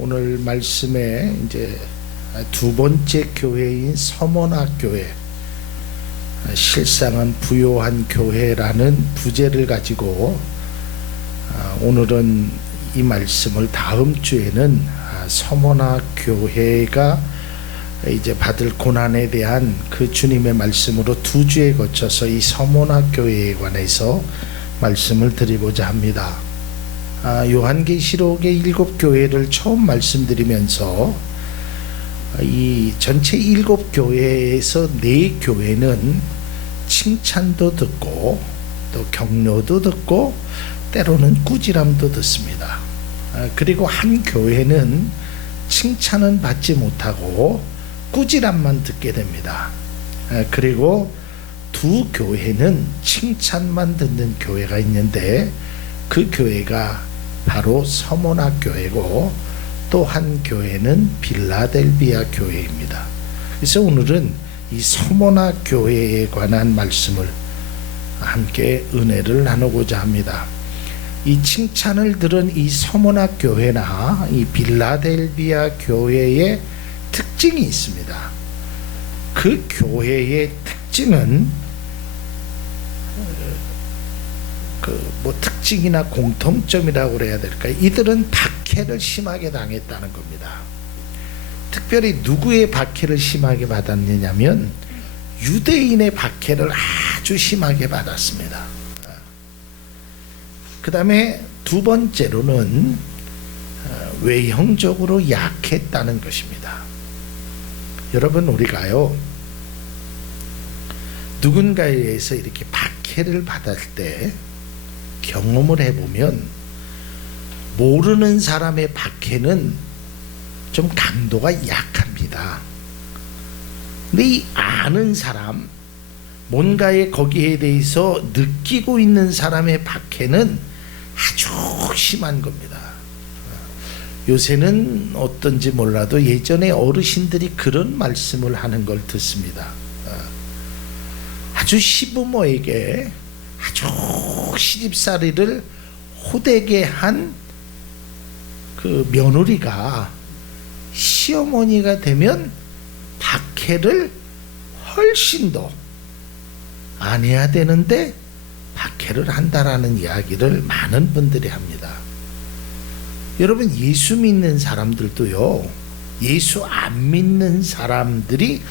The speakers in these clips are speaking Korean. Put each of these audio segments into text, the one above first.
오늘 말씀에 이제 두 번째 교회인 서머나 교회, 실상은 부요한 교회라는 부제를 가지고 오늘은 이 말씀을 다음 주에는 서머나 교회가 이제 받을 고난에 대한 그 주님의 말씀으로 두 주에 거쳐서 이 서머나 교회에 관해서 말씀을 드리고자 합니다. 요한계시록의 7교회를 처음 말씀드리면서 이 전체 7교회에서 4교회는 칭찬도 듣고 또 격려도 듣고 때로는 꾸지람도 듣습니다. 그리고 한 교회는 칭찬은 받지 못하고 꾸지람만 듣게 됩니다. 그리고 두 교회는 칭찬만 듣는 교회가 있는데 그 교회가 바로 서머나 교회고 또 한 교회는 빌라델비아 교회입니다. 그래서 오늘은 이 서머나 교회에 관한 말씀을 함께 은혜를 나누고자 합니다. 이 칭찬을 들은 이 서머나 교회나 이 빌라델비아 교회의 특징이 있습니다. 그 교회의 특징은 특징이나 공통점이라고 그래야 될까요? 이들은 박해를 심하게 당했다는 겁니다. 특별히 누구의 박해를 심하게 받았느냐면 유대인의 박해를 아주 심하게 받았습니다. 그 다음에 두 번째로는 외형적으로 약했다는 것입니다. 여러분, 우리가요 누군가에 의해서 이렇게 박해를 받을 때 경험을 해보면 모르는 사람의 박해는 좀 강도가 약합니다. 근데 이 아는 사람, 뭔가에 거기에 대해서 느끼고 있는 사람의 박해는 아주 심한 겁니다. 요새는 어떤지 몰라도 예전에 어르신들이 그런 말씀을 하는 걸 듣습니다. 아주 시부모에게 아주 시집살이를 호되게 한 그 며느리가 시어머니가 되면 박해를 훨씬 더 안 해야 되는데 박해를 한다라는 이야기를 많은 분들이 합니다. 여러분, 예수 믿는 사람들도요, 예수 안 믿는 사람들이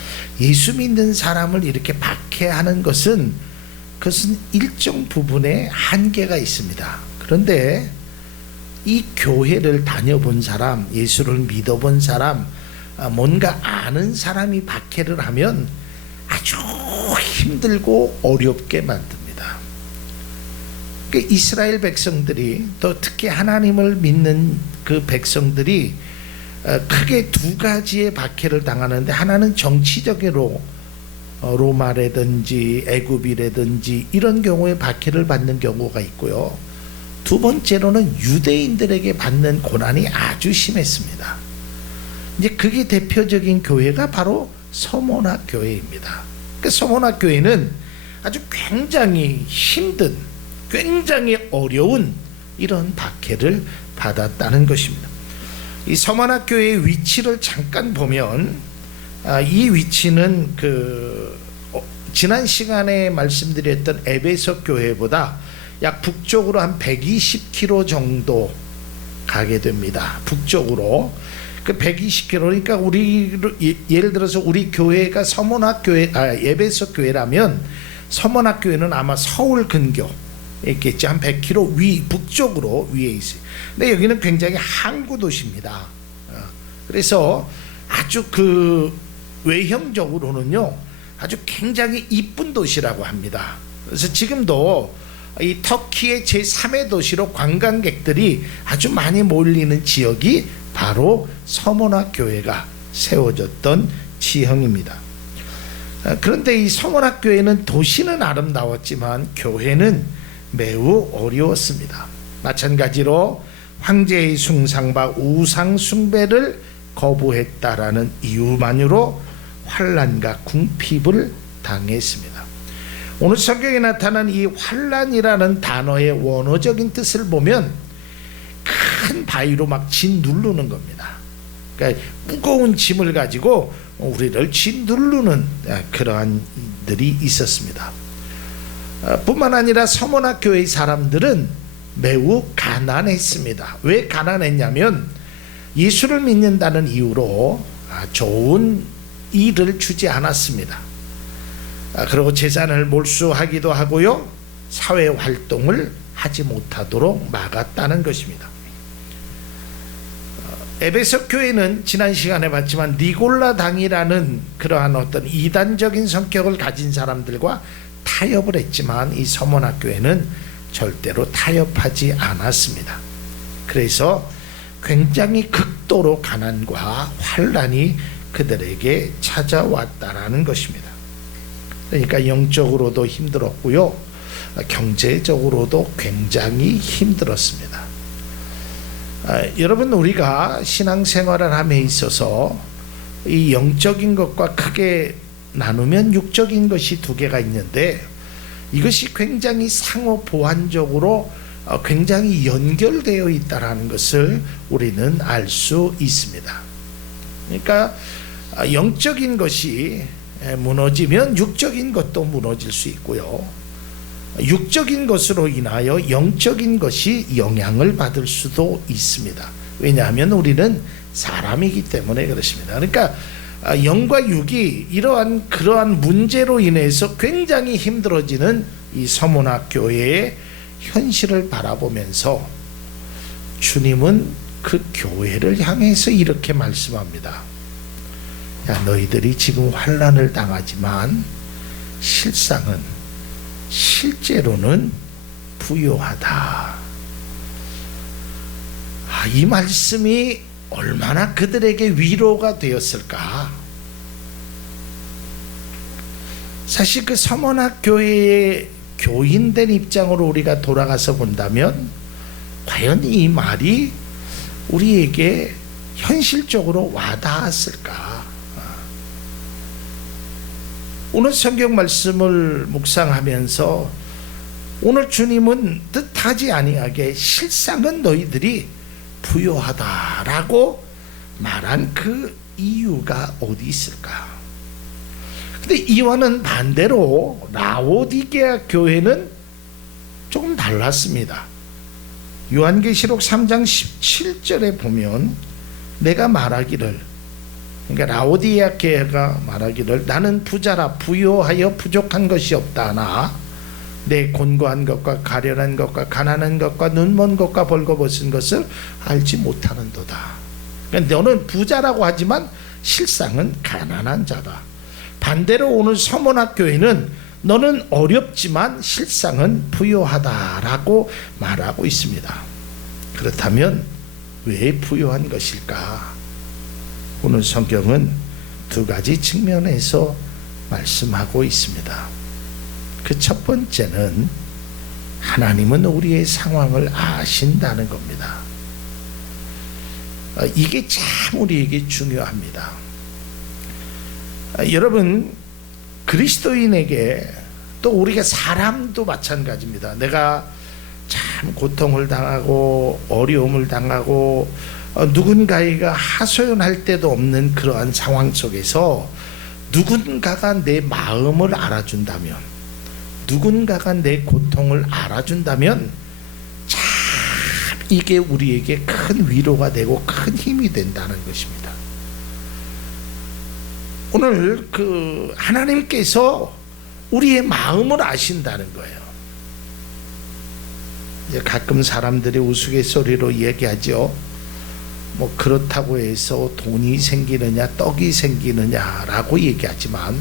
예수 믿는 사람을 이렇게 박해하는 것은 그것은 일정 부분에 한계가 있습니다. 그런데 이 교회를 다녀본 사람, 예수를 믿어본 사람, 뭔가 아는 사람이 박해를 하면 아주 힘들고 어렵게 만듭니다. 그러니까 이스라엘 백성들이, 또 특히 하나님을 믿는 그 백성들이 크게 두 가지의 박해를 당하는데, 하나는 정치적으로 로마라든지 애굽이라든지 이런 경우에 박해를 받는 경우가 있고요. 두 번째로는 유대인들에게 받는 고난이 아주 심했습니다. 이제 그게 대표적인 교회가 바로 서머나 교회입니다. 그 서머나 교회는 아주 굉장히 힘든, 굉장히 어려운 이런 박해를 받았다는 것입니다. 이 서머나 교회의 위치를 잠깐 보면, 이 위치는 지난 시간에 말씀드렸던 에베소 교회보다 약 북쪽으로 한 120km 정도 가게 됩니다. 북쪽으로. 그 120km니까 예를 들어서 우리 교회가 서머나 교회, 에베소 교회라면 서머나 교회는 아마 서울 근교 있겠지. 한 100km 북쪽으로 위에 있어요. 근데 여기는 굉장히 항구 도시입니다. 그래서 아주 외형적으로는요 아주 굉장히 이쁜 도시라고 합니다. 그래서 지금도 이 터키의 제3의 도시로 관광객들이 아주 많이 몰리는 지역이 바로 서머나 교회가 세워졌던 지형입니다. 그런데 이 서머나 교회는 도시는 아름다웠지만 교회는 매우 어려웠습니다. 마찬가지로 황제의 숭상과 우상 숭배를 거부했다라는 이유만으로 환난과 궁핍을 당했습니다. 오늘 성경에 나타난 이 환난이라는 단어의 원어적인 뜻을 보면 큰 바위로 막 짓누르는 겁니다. 그러니까 무거운 짐을 가지고 우리를 짓누르는 그러한 일들이 있었습니다. 뿐만 아니라 서머나 교회의 사람들은 매우 가난했습니다. 왜 가난했냐면 예수를 믿는다는 이유로 좋은 일을 주지 않았습니다. 그리고 재산을 몰수하기도 하고요, 사회 활동을 하지 못하도록 막았다는 것입니다. 에베소 교회는 지난 시간에 봤지만 니골라당이라는 그러한 어떤 이단적인 성격을 가진 사람들과 타협을 했지만 이 서머나 교회는 절대로 타협하지 않았습니다. 그래서 굉장히 극도로 가난과 환란이 그들에게 찾아왔다라는 것입니다. 그러니까 영적으로도 힘들었고요, 경제적으로도 굉장히 힘들었습니다. 여러분, 우리가 신앙생활을 함에 있어서 이 영적인 것과 크게 나누면 육적인 것이 두 개가 있는데, 이것이 굉장히 상호 보완적으로 굉장히 연결되어 있다는 것을 우리는 알 수 있습니다. 그러니까 영적인 것이 무너지면 육적인 것도 무너질 수 있고요, 육적인 것으로 인하여 영적인 것이 영향을 받을 수도 있습니다. 왜냐하면 우리는 사람이기 때문에 그렇습니다. 그러니까 영과 육이 그러한 문제로 인해서 굉장히 힘들어지는 이 서머나 교회의 현실을 바라보면서 주님은 그 교회를 향해서 이렇게 말씀합니다. 야, 너희들이 지금 환난을 당하지만 실제로는 부요하다. 이 말씀이 얼마나 그들에게 위로가 되었을까. 사실 그 서머나 교회의 교인된 입장으로 우리가 돌아가서 본다면 과연 이 말이 우리에게 현실적으로 와닿았을까. 오늘 성경 말씀을 묵상하면서 오늘 주님은 뜻하지 아니하게 실상은 너희들이 부요하다라고 말한 그 이유가 어디 있을까? 근데 이와는 반대로 라오디게아 교회는 조금 달랐습니다. 요한계시록 3장 17절에 보면 내가 말하기를, 그러니까 라오디게아 교회가 말하기를 나는 부자라 부요하여 부족한 것이 없다나 내 곤고한 것과 가련한 것과 가난한 것과 눈먼 것과 벌거벗은 것을 알지 못하는도다. 그러니까 너는 부자라고 하지만 실상은 가난한 자다. 반대로 오늘 서머나 교회는 너는 어렵지만 실상은 부요하다라고 말하고 있습니다. 그렇다면 왜 부요한 것일까? 오늘 성경은 두 가지 측면에서 말씀하고 있습니다. 그 첫 번째는 하나님은 우리의 상황을 아신다는 겁니다. 이게 참 우리에게 중요합니다. 여러분, 그리스도인에게 또 우리가 사람도 마찬가지입니다. 내가 참 고통을 당하고 어려움을 당하고 누군가가 하소연할 때도 없는 그러한 상황 속에서 누군가가 내 마음을 알아준다면, 누군가가 내 고통을 알아준다면 참 이게 우리에게 큰 위로가 되고 큰 힘이 된다는 것입니다. 오늘 그 하나님께서 우리의 마음을 아신다는 거예요. 이제 가끔 사람들이 우스갯소리로 얘기하죠. 뭐 그렇다고 해서 돈이 생기느냐 떡이 생기느냐라고 얘기하지만,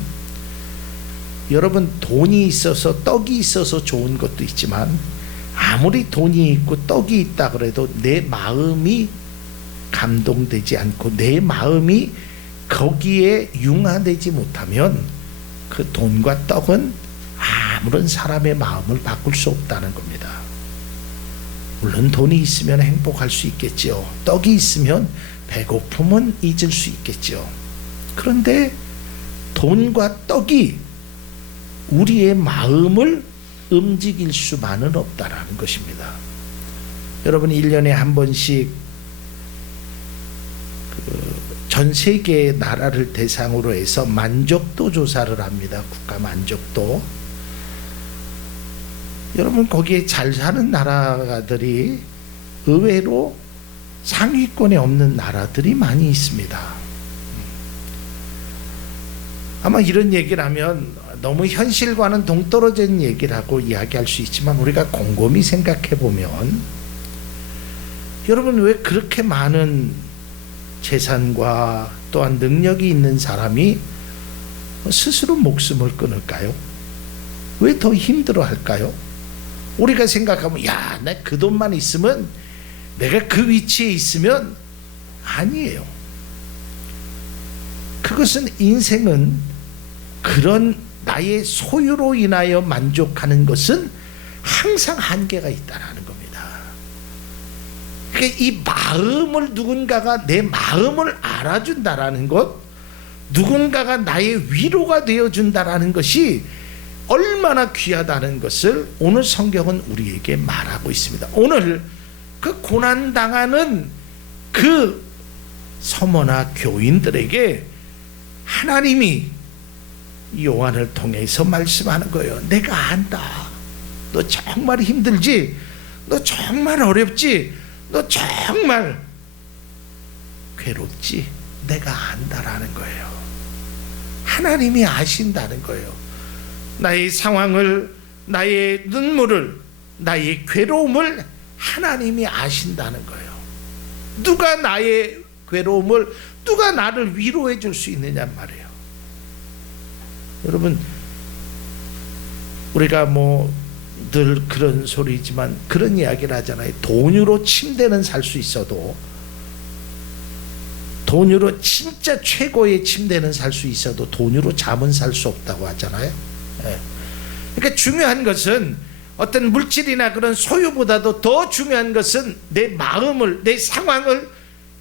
여러분, 돈이 있어서 떡이 있어서 좋은 것도 있지만 아무리 돈이 있고 떡이 있다 그래도 내 마음이 감동되지 않고 내 마음이 거기에 융화되지 못하면 그 돈과 떡은 아무런 사람의 마음을 바꿀 수 없다는 겁니다. 물론 돈이 있으면 행복할 수 있겠지요. 떡이 있으면 배고픔은 잊을 수 있겠지요. 그런데 돈과 떡이 우리의 마음을 움직일 수만은 없다라는 것입니다. 여러분, 1년에 한 번씩 전 세계 나라를 대상으로 해서 만족도 조사를 합니다. 국가 만족도. 여러분, 거기에 잘 사는 나라들이 의외로 상위권에 없는 나라들이 많이 있습니다. 아마 이런 얘기를 하면 너무 현실과는 동떨어진 얘기라고 이야기할 수 있지만, 우리가 곰곰이 생각해 보면 여러분, 왜 그렇게 많은 재산과 또한 능력이 있는 사람이 스스로 목숨을 끊을까요? 왜 더 힘들어 할까요? 우리가 생각하면, 야, 나 그 돈만 있으면, 내가 그 위치에 있으면, 아니에요. 그것은, 인생은 그런 나의 소유로 인하여 만족하는 것은 항상 한계가 있다라는 겁니다. 그러니까 이 마음을, 누군가가 내 마음을 알아준다라는 것, 누군가가 나의 위로가 되어준다라는 것이 얼마나 귀하다는 것을 오늘 성경은 우리에게 말하고 있습니다. 오늘 그 고난당하는 그 서머나 교인들에게 하나님이 요한을 통해서 말씀하는 거예요. 내가 안다. 너 정말 힘들지? 너 정말 어렵지? 너 정말 괴롭지? 내가 안다라는 거예요. 하나님이 아신다는 거예요. 나의 상황을, 나의 눈물을, 나의 괴로움을 하나님이 아신다는 거예요. 누가 나의 괴로움을, 누가 나를 위로해 줄 수 있느냐 말이에요. 여러분, 우리가 늘 그런 소리지만 그런 이야기를 하잖아요. 돈으로 침대는 살 수 있어도, 돈으로 진짜 최고의 침대는 살 수 있어도 돈으로 잠은 살 수 없다고 하잖아요. 그러니까 중요한 것은 어떤 물질이나 그런 소유보다도 더 중요한 것은 내 마음을, 내 상황을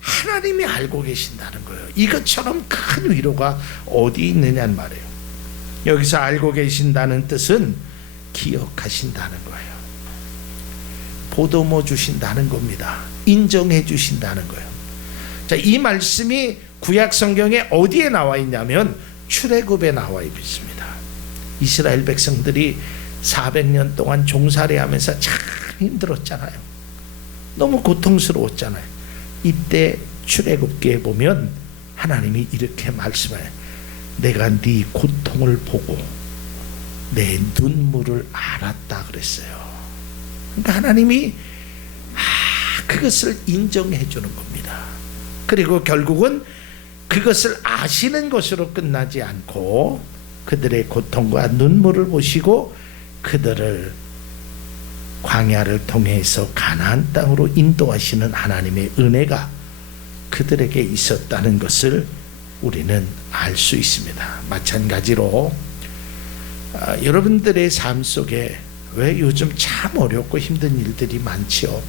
하나님이 알고 계신다는 거예요. 이것처럼 큰 위로가 어디 있느냐는 말이에요. 여기서 알고 계신다는 뜻은 기억하신다는 거예요. 보듬어 주신다는 겁니다. 인정해 주신다는 거예요. 자, 이 말씀이 구약 성경에 어디에 나와 있냐면 출애굽에 나와 있습니다. 이스라엘 백성들이 400년 동안 종살이하면서 참 힘들었잖아요. 너무 고통스러웠잖아요. 이때 출애굽기에 보면 하나님이 이렇게 말씀해요. 내가 네 고통을 보고 내 눈물을 알았다 그랬어요. 그러니까 하나님이 그것을 인정해 주는 겁니다. 그리고 결국은 그것을 아시는 것으로 끝나지 않고 그들의 고통과 눈물을 보시고 그들을 광야를 통해서 가나안 땅으로 인도하시는 하나님의 은혜가 그들에게 있었다는 것을 우리는 알 수 있습니다. 마찬가지로 여러분들의 삶 속에 왜 요즘 참 어렵고 힘든 일들이 많지요.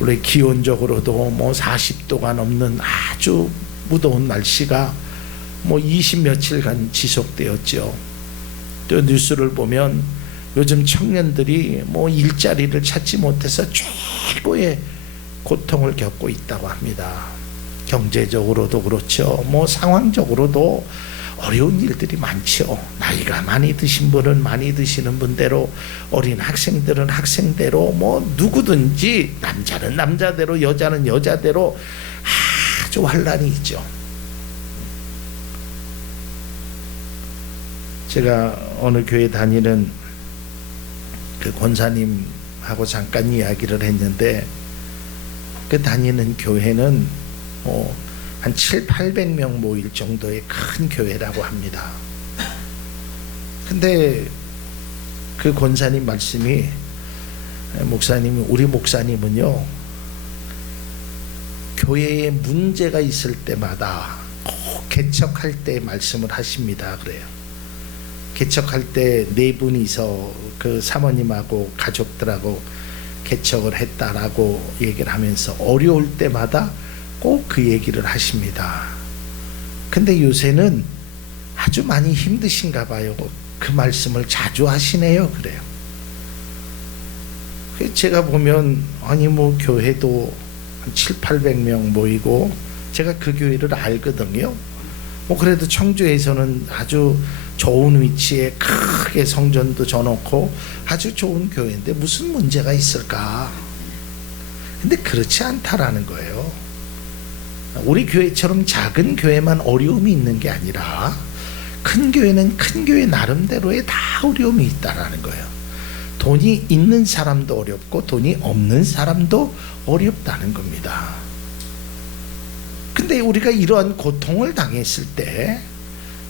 원래 기온적으로도 40도가 넘는 아주 무더운 날씨가 20 며칠간 지속되었죠. 또 뉴스를 보면 요즘 청년들이 일자리를 찾지 못해서 최고의 고통을 겪고 있다고 합니다. 경제적으로도 그렇죠. 상황적으로도 어려운 일들이 많죠. 나이가 많이 드신 분은 많이 드시는 분대로, 어린 학생들은 학생대로, 누구든지 남자는 남자대로, 여자는 여자대로 아주 환란이 있죠. 제가 어느 교회 다니는 그 권사님하고 잠깐 이야기를 했는데, 그 다니는 교회는 한 700~800명 모일 정도의 큰 교회라고 합니다. 근데 그 권사님 말씀이, 목사님이, 우리 목사님은요, 교회에 문제가 있을 때마다 꼭 개척할 때 말씀을 하십니다. 그래요. 개척할 때 4분이서 그 사모님하고 가족들하고 개척을 했다라고 얘기를 하면서 어려울 때마다 꼭 그 얘기를 하십니다. 근데 요새는 아주 많이 힘드신가 봐요. 그 말씀을 자주 하시네요. 그래요. 제가 보면 교회도 한 700~800명 모이고 제가 그 교회를 알거든요. 뭐 그래도 청주에서는 아주 좋은 위치에 크게 성전도 져놓고 아주 좋은 교회인데 무슨 문제가 있을까? 근데 그렇지 않다라는 거예요. 우리 교회처럼 작은 교회만 어려움이 있는 게 아니라 큰 교회는 큰 교회 나름대로의 다 어려움이 있다라는 거예요. 돈이 있는 사람도 어렵고 돈이 없는 사람도 어렵다는 겁니다. 근데 우리가 이러한 고통을 당했을 때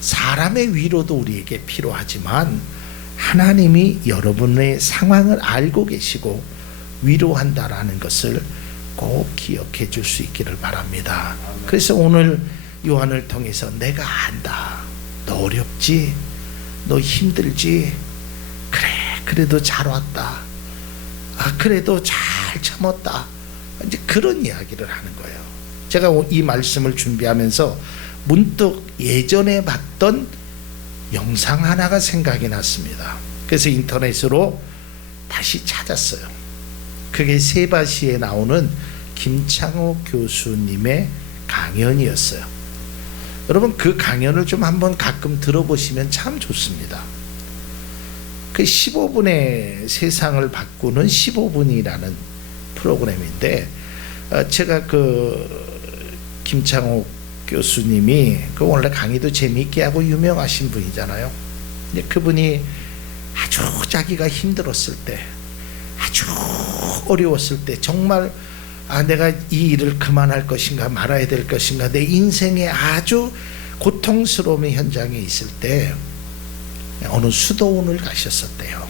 사람의 위로도 우리에게 필요하지만 하나님이 여러분의 상황을 알고 계시고 위로한다라는 것을 꼭 기억해 줄 수 있기를 바랍니다. 그래서 오늘 요한을 통해서 내가 안다. 너 어렵지? 너 힘들지? 그래, 그래도 잘 왔다. 그래도 잘 참았다. 이제 그런 이야기를 하는 거예요. 제가 이 말씀을 준비하면서 문득 예전에 봤던 영상 하나가 생각이 났습니다. 그래서 인터넷으로 다시 찾았어요. 그게 세바시에 나오는 김창호 교수님의 강연이었어요. 여러분 그 강연을 좀 한번 가끔 들어보시면 참 좋습니다. 그 15분의 세상을 바꾸는 15분이라는 프로그램인데 제가 그 김창호 교수님이 그 원래 강의도 재미있게 하고 유명하신 분이잖아요. 근데 그분이 아주 자기가 힘들었을 때, 아주 어려웠을 때, 정말 내가 이 일을 그만할 것인가 말아야 될 것인가, 내 인생에 아주 고통스러움의 현장에 있을 때 어느 수도원을 가셨었대요.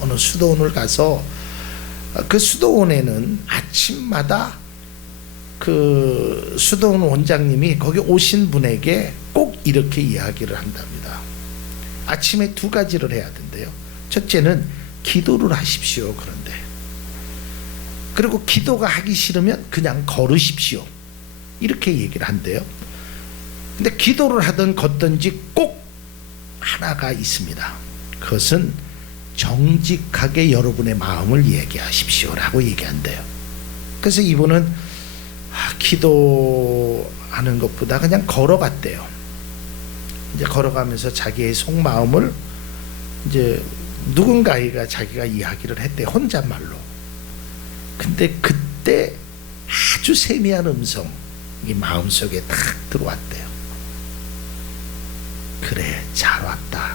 어느 수도원을 가서 그 수도원에는 아침마다 그 수도원 원장님이 거기 오신 분에게 꼭 이렇게 이야기를 한답니다. 아침에 두 가지를 해야 된대요. 첫째는 기도를 하십시오. 그런데 그리고 기도가 하기 싫으면 그냥 걸으십시오. 이렇게 얘기를 한대요. 근데 기도를 하든 걷든지 꼭 하나가 있습니다. 그것은 정직하게 여러분의 마음을 얘기하십시오라고 얘기한대요. 그래서 이분은 기도하는 것보다 그냥 걸어갔대요. 이제 걸어가면서 자기의 속마음을 이제 누군가가 자기가 이야기를 했대, 혼잣말로. 근데 그때 아주 세미한 음성이 마음속에 탁 들어왔대요. 그래, 잘 왔다.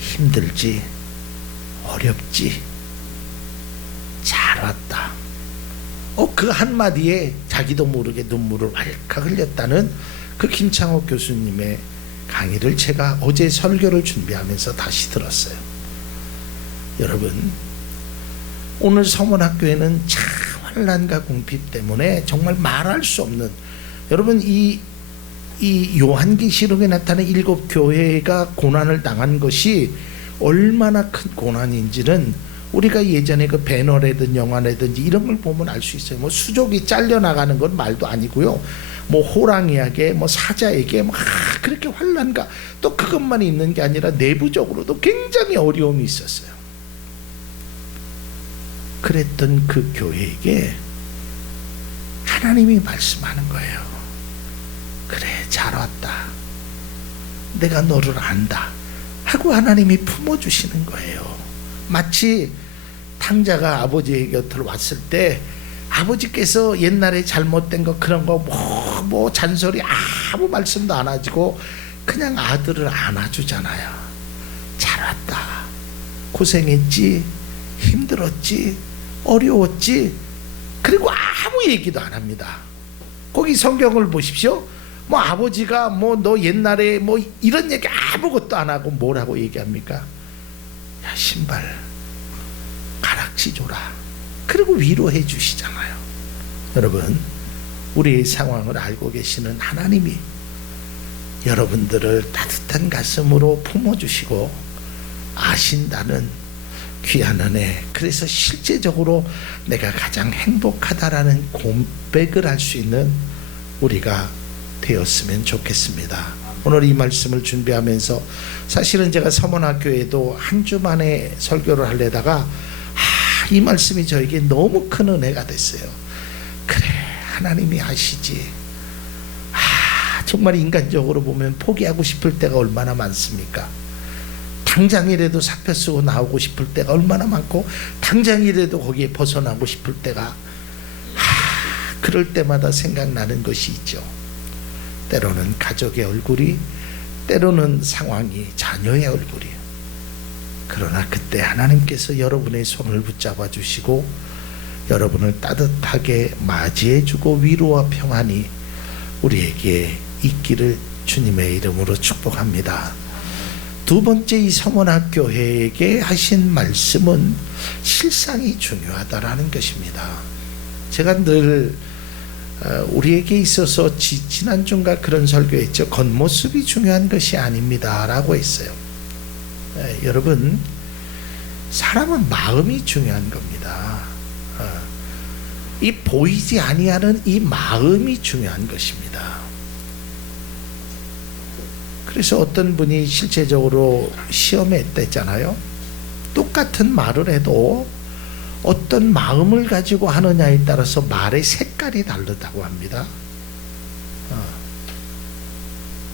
힘들지? 어렵지? 잘 왔다. 그 한마디에 자기도 모르게 눈물을 왈칵 흘렸다는 그 김창호 교수님의 강의를 제가 어제 설교를 준비하면서 다시 들었어요. 여러분, 오늘 서문학교에는 참 환난과 궁핍 때문에 정말 말할 수 없는, 여러분 이 요한계시록에 나타난 7 교회가 고난을 당한 것이 얼마나 큰 고난인지는 우리가 예전에 그 배너라든지 영화라든지 이런 걸 보면 알 수 있어요. 뭐 수족이 잘려나가는 건 말도 아니고요. 뭐 호랑이에게, 뭐 사자에게 그렇게 환난과 또 그것만 있는 게 아니라 내부적으로도 굉장히 어려움이 있었어요. 그랬던 그 교회에게 하나님이 말씀하는 거예요. 그래, 잘 왔다. 내가 너를 안다. 하고 하나님이 품어주시는 거예요. 마치 탕자가 아버지의 곁으로 왔을 때 아버지께서 옛날에 잘못된 거 그런 거 뭐 잔소리 아무 말씀도 안 하시고 그냥 아들을 안아주잖아요. 잘 왔다. 고생했지? 힘들었지? 어려웠지? 그리고 아무 얘기도 안 합니다. 거기 성경을 보십시오. 뭐 아버지가 뭐 너 옛날에 뭐 이런 얘기 아무것도 안 하고 뭐라고 얘기합니까? 야, 신발 가락지 줘라. 그리고 위로해 주시잖아요. 여러분, 우리의 상황을 알고 계시는 하나님이 여러분들을 따뜻한 가슴으로 품어주시고 아신다는 귀한 은혜, 그래서 실제적으로 내가 가장 행복하다라는 고백을 할 수 있는 우리가 되었으면 좋겠습니다. 오늘 이 말씀을 준비하면서 사실은 제가 서문학교에도 한 주 만에 설교를 하려다가 이 말씀이 저에게 너무 큰 은혜가 됐어요. 그래, 하나님이 하시지. 정말 인간적으로 보면 포기하고 싶을 때가 얼마나 많습니까? 당장이라도 사표 쓰고 나오고 싶을 때가 얼마나 많고, 당장이라도 거기에 벗어나고 싶을 때가, 그럴 때마다 생각나는 것이 있죠. 때로는 가족의 얼굴이, 때로는 상황이 자녀의 얼굴이. 그러나 그때 하나님께서 여러분의 손을 붙잡아 주시고 여러분을 따뜻하게 맞이해 주고 위로와 평안이 우리에게 있기를 주님의 이름으로 축복합니다. 두 번째, 이 서문학교회에게 하신 말씀은 실상이 중요하다라는 것입니다. 제가 늘 우리에게 있어서 지난주인가 그런 설교했죠. 겉모습이 중요한 것이 아닙니다 라고 했어요. 여러분, 사람은 마음이 중요한 겁니다. 이 보이지 아니하는 이 마음이 중요한 것입니다. 그래서 어떤 분이 실제적으로 시험에 했잖아요. 똑같은 말을 해도 어떤 마음을 가지고 하느냐에 따라서 말의 색깔이 다르다고 합니다.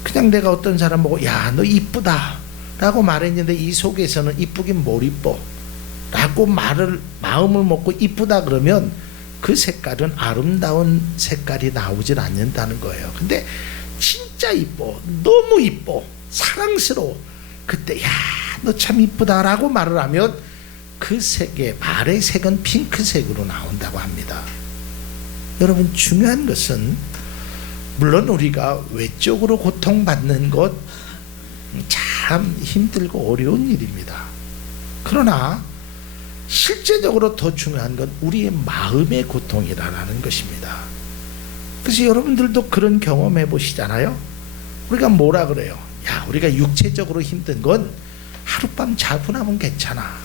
그냥 내가 어떤 사람 보고 야, 너 이쁘다 라고 말했는데 이 속에서는 이쁘긴 뭘 이뻐 라고 마음을 먹고 이쁘다 그러면 그 색깔은 아름다운 색깔이 나오질 않는다는 거예요. 근데 진짜 이뻐, 너무 이뻐, 사랑스러워, 그때 야, 너 참 이쁘다 라고 말을 하면 그 색의 말의 색은 핑크색으로 나온다고 합니다. 여러분, 중요한 것은 물론 우리가 외적으로 고통받는 것 참 힘들고 어려운 일입니다. 그러나 실제적으로 더 중요한 건 우리의 마음의 고통이라는 것입니다. 그래서 여러분들도 그런 경험해 보시잖아요. 우리가 뭐라 그래요? 야, 우리가 육체적으로 힘든 건 하룻밤 자고 나면 괜찮아.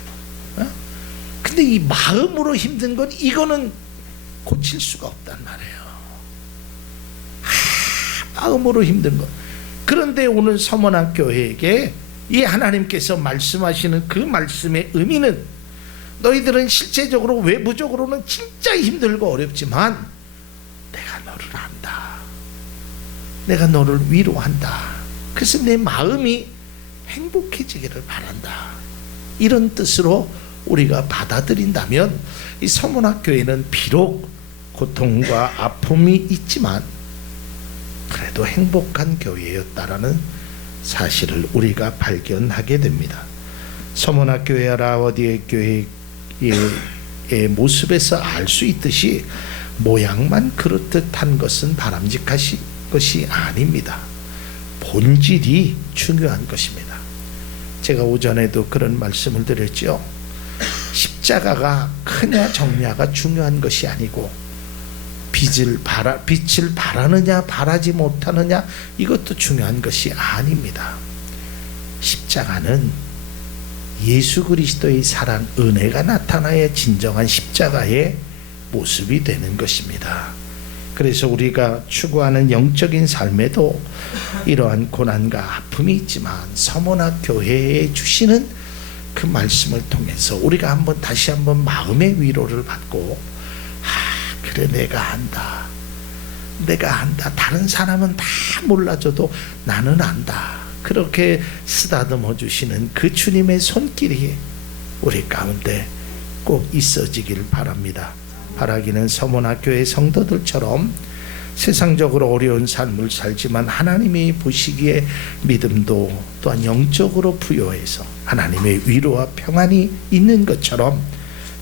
근데 이 마음으로 힘든 건 이거는 고칠 수가 없단 말이에요. 마음으로 힘든 것. 그런데 오늘 서문학교회에게 이 하나님께서 말씀하시는 그 말씀의 의미는, 너희들은 실제적으로 외부적으로는 진짜 힘들고 어렵지만 내가 너를 안다. 내가 너를 위로한다. 그래서 내 마음이 행복해지기를 바란다. 이런 뜻으로 우리가 받아들인다면 이 서문학교회는 비록 고통과 아픔이 있지만 그래도 행복한 교회였다라는 사실을 우리가 발견하게 됩니다. 서문학교회 라워디에 교회의 모습에서 알 수 있듯이 모양만 그렇듯한 것은 바람직한 것이 아닙니다. 본질이 중요한 것입니다. 제가 오전에도 그런 말씀을 드렸죠. 십자가가 크냐 적냐가 중요한 것이 아니고 빛을 바라느냐 바라지 못하느냐 이것도 중요한 것이 아닙니다. 십자가는 예수 그리스도의 사랑, 은혜가 나타나야 진정한 십자가의 모습이 되는 것입니다. 그래서 우리가 추구하는 영적인 삶에도 이러한 고난과 아픔이 있지만 서문학교회에 주시는 그 말씀을 통해서 우리가 다시 한번 마음의 위로를 받고, 그래, 내가 안다. 다른 사람은 다 몰라줘도 나는 안다. 그렇게 쓰다듬어 주시는 그 주님의 손길이 우리 가운데 꼭 있어지길 바랍니다. 바라기는 서문학교의 성도들처럼 세상적으로 어려운 삶을 살지만 하나님이 보시기에 믿음도 또한 영적으로 부여해서 하나님의 위로와 평안이 있는 것처럼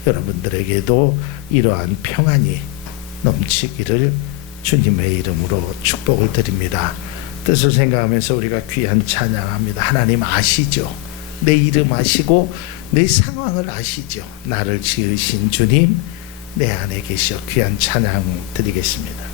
여러분들에게도 이러한 평안이 넘치기를 주님의 이름으로 축복을 드립니다. 뜻을 생각하면서 우리가 귀한 찬양합니다. 하나님 아시죠? 내 이름 아시고 내 상황을 아시죠? 나를 지으신 주님, 내 안에 계셔. 귀한 찬양 드리겠습니다.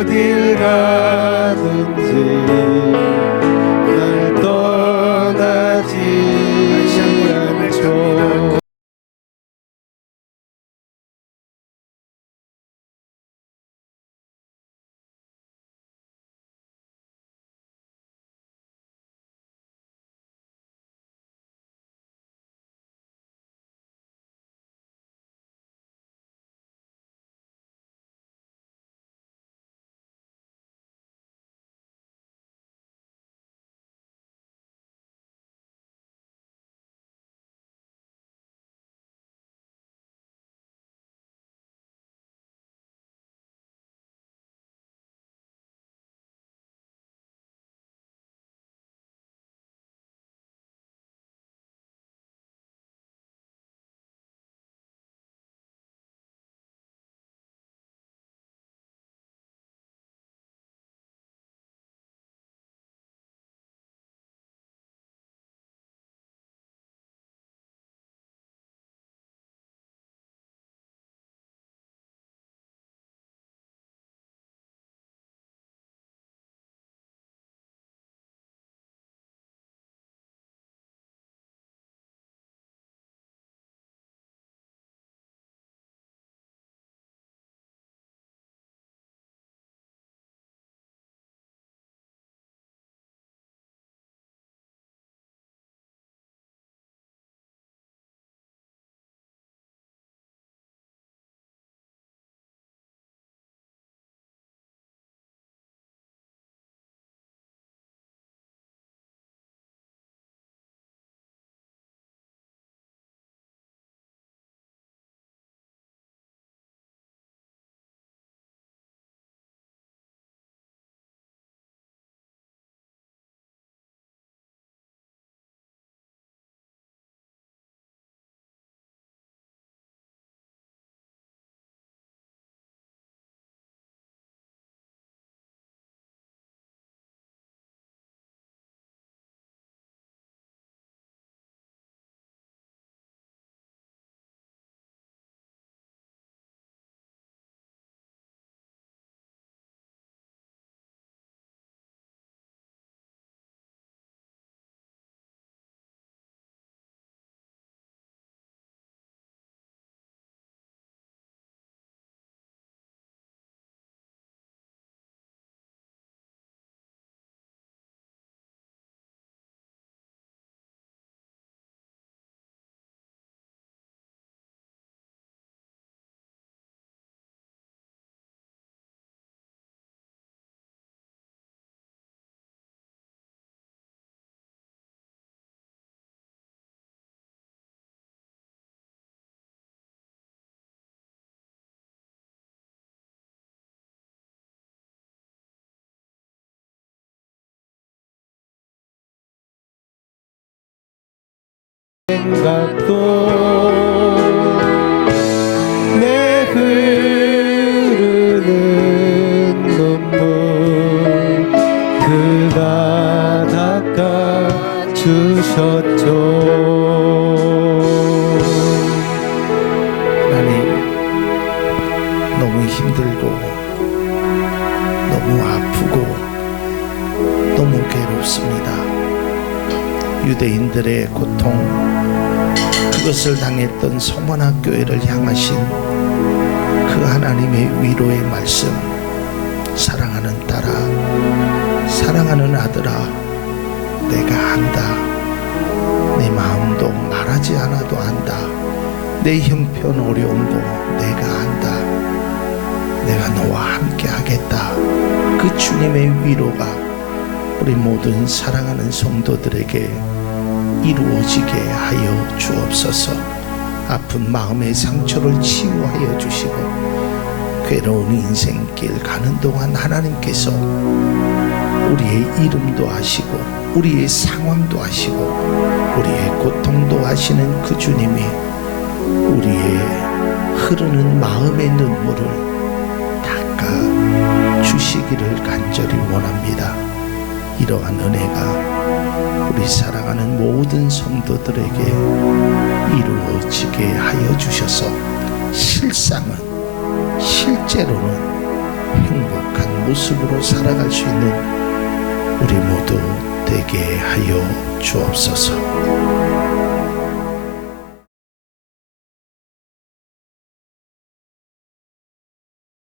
어딜 가든지 날 떠나지 않죠. 생각도 내 흐르는 눈물 그가 닦아 주셨죠. 그들의 고통, 그것을 당했던 서머나 교회를 향하신 그 하나님의 위로의 말씀, 사랑하는 딸아, 사랑하는 아들아, 내가 안다. 내 마음도 말하지 않아도 안다. 내 형편 어려움도 내가 안다. 내가 너와 함께 하겠다. 그 주님의 위로가 우리 모든 사랑하는 성도들에게 이루어지게 하여 주옵소서. 아픈 마음의 상처를 치유하여 주시고, 괴로운 인생길 가는 동안 하나님께서 우리의 이름도 아시고 우리의 상황도 아시고 우리의 고통도 아시는 그 주님이 우리의 흐르는 마음의 눈물을 닦아 주시기를 간절히 원합니다. 이러한 은혜가 우리 사랑하는 모든 성도들에게 이루어지게 하여 주셔서 실상은, 실제로는 행복한 모습으로 살아갈 수 있는 우리 모두 되게 하여 주옵소서.